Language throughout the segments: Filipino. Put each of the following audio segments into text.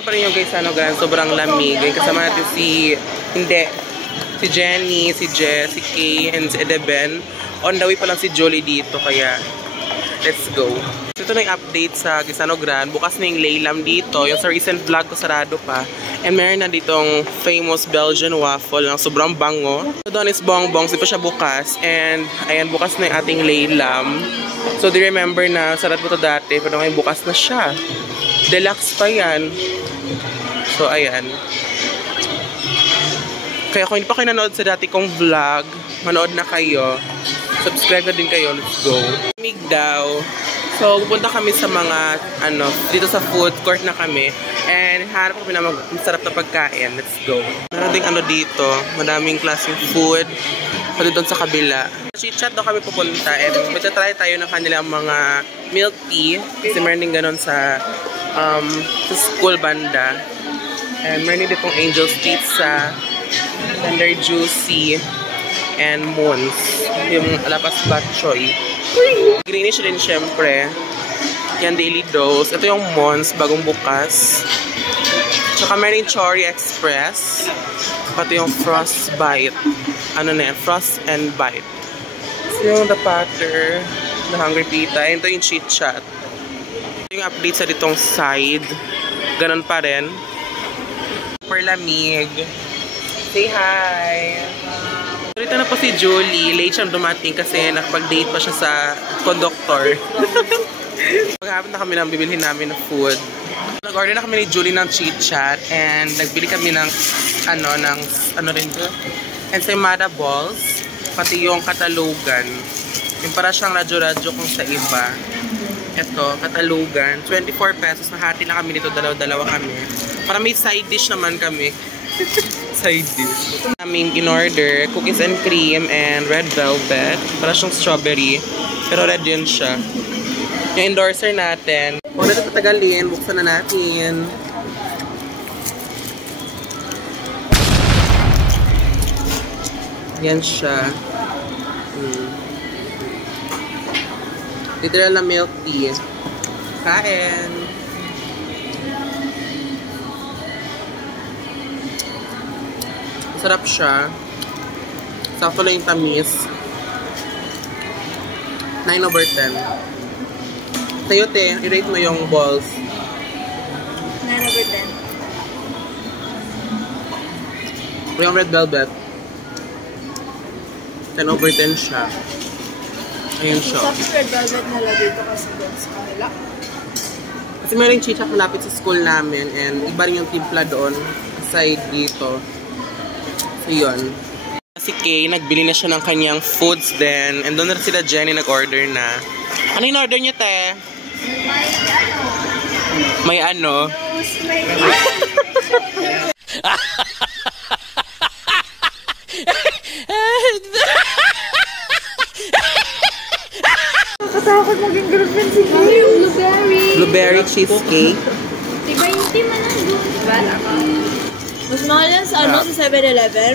Pa rin yung guys, ano guys, sobrang lamig. Kasama natin si Jenny, si Jess, si Kay, and si Edeben. On the way pa lang si Jolie dito, kaya let's go. So, ito na yung update sa Gisano Grand. Bukas na yung Laylam dito. Yung sa recent vlog ko, sarado pa. And meron na ditong famous Belgian waffle na sobrang bango. So, doon is bongbong. Di pa siya bukas. And ayan, bukas na yung ating Laylam. So, do you remember na sarado po ito dati? Pero ngayon bukas na siya. Deluxe pa yan. So, ayan. Kaya kung hindi pa kayo nanood sa dati kong vlog, manood na kayo. Subscribe na din kayo. Let's go. Lamig daw. So, pupunta kami sa mga, dito sa food court na kami. And hanap kami na masarap na pagkain. Let's go. Meron ding dito. Madaming klaseng food. Pwede doon sa kabila. Chit-chat daw kami pupunta. And magta-try tayo ng kanilang mga milk tea. Kasi meron din ganun sa school banda. And meron din ditong Angel's Pizza, Tender Juicy, and Moons. Yung Lapas Bat Choy. Greenish din syempre. Yan, Daily Dose. Ito yung Moons, bagong bukas. Tsaka meron yung Chori Express. Pati yung Frostbite. Ano na yan? Frost and Bite. So yung The Patter, The Hungry Pita. Ito yung Chit Chat. Yung update sa ditong side. Ganon pa rin. Super lamig. Say hi! Dito na po si Julie. Late siyang dumating kasi nakapag-date pa siya sa conductor. Maghapon na kami ng bibilhin namin ng food. Nag-order na kami ni Julie ng Chit Chat and nagbili kami ng rin to? Ensaymada balls. Pati yung katalugan. Yung para siyang radyo-radyo kung sa iba. Ito, katalugan. 24 pesos. Nahati na kami dito. Dalawa-dalawa kami. Para may side dish naman kami. Side dish. Naming in-order, cookies and cream and red velvet. Para siyang strawberry. Pero red yun siya. Yung endorser natin. Huwag natin patagalin. Buksan na natin. Yan siya. Literal na milk tea. Kain! Sarap siya. Sakto lang yung tamis. 9/10. Sa'yo, te, i-rate mo yung balls. 9/10. Yung red velvet. 10/10 siya. Ayun siya. Sabi red velvet nalagay ito kasi doon sa kanila. Kasi meron chicha malapit sa school namin and iba rin yung timpla doon aside dito. So yun. Si Kay, nagbili na siya ng kanyang foods din. And doon na sila Jenny nag-order na. Ano yung order niyo, te? May ano? May Nakatakot maging girlfriend si Kay. Yung blueberry. Blueberry cheesecake. Diba yung team na nandun? Diba? Mas mahal yan sa sa 7-Eleven.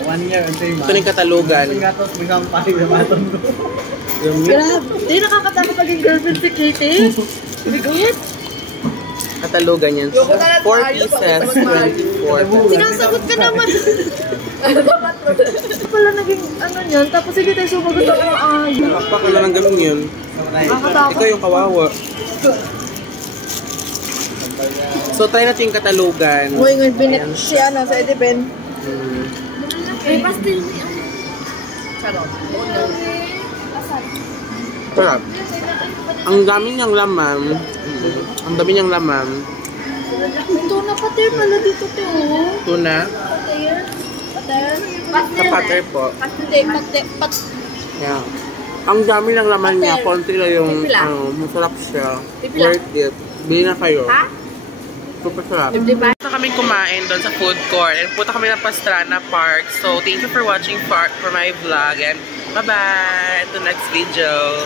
1 year and 3 months. Ito yung katalugan. Grabe. Di nakakatakot maging girlfriend si Kitty. Bigot. Katalugan yan. 4 pieces, 24. Sinasagot ka naman. Pala naging yan. Tapos hindi tayo sumagot ako ng ayaw. Pakpak lang ang gawin yun. Nakakatakot. Ikaw yung kawawa. So, try natin yung katalugan. Uy, ngayon binit siya sa Edeben. May pastil niya. Sarap. Sarap. Ang dami niyang laman. Ang dami niyang laman. May tuna pater pala dito, te, oh. Tuna. Pater? Pater? Sa pater po. Pater. Yeah. Ang dami ng laman niya. Konti lang yung, masarap siya. Worth it. Bili na kayo. Ha? Super sarap. Punta kami kumain doon sa food court. And punta kami ng Pastrana Park. So, thank you for watching for my vlog. And bye-bye! To next video.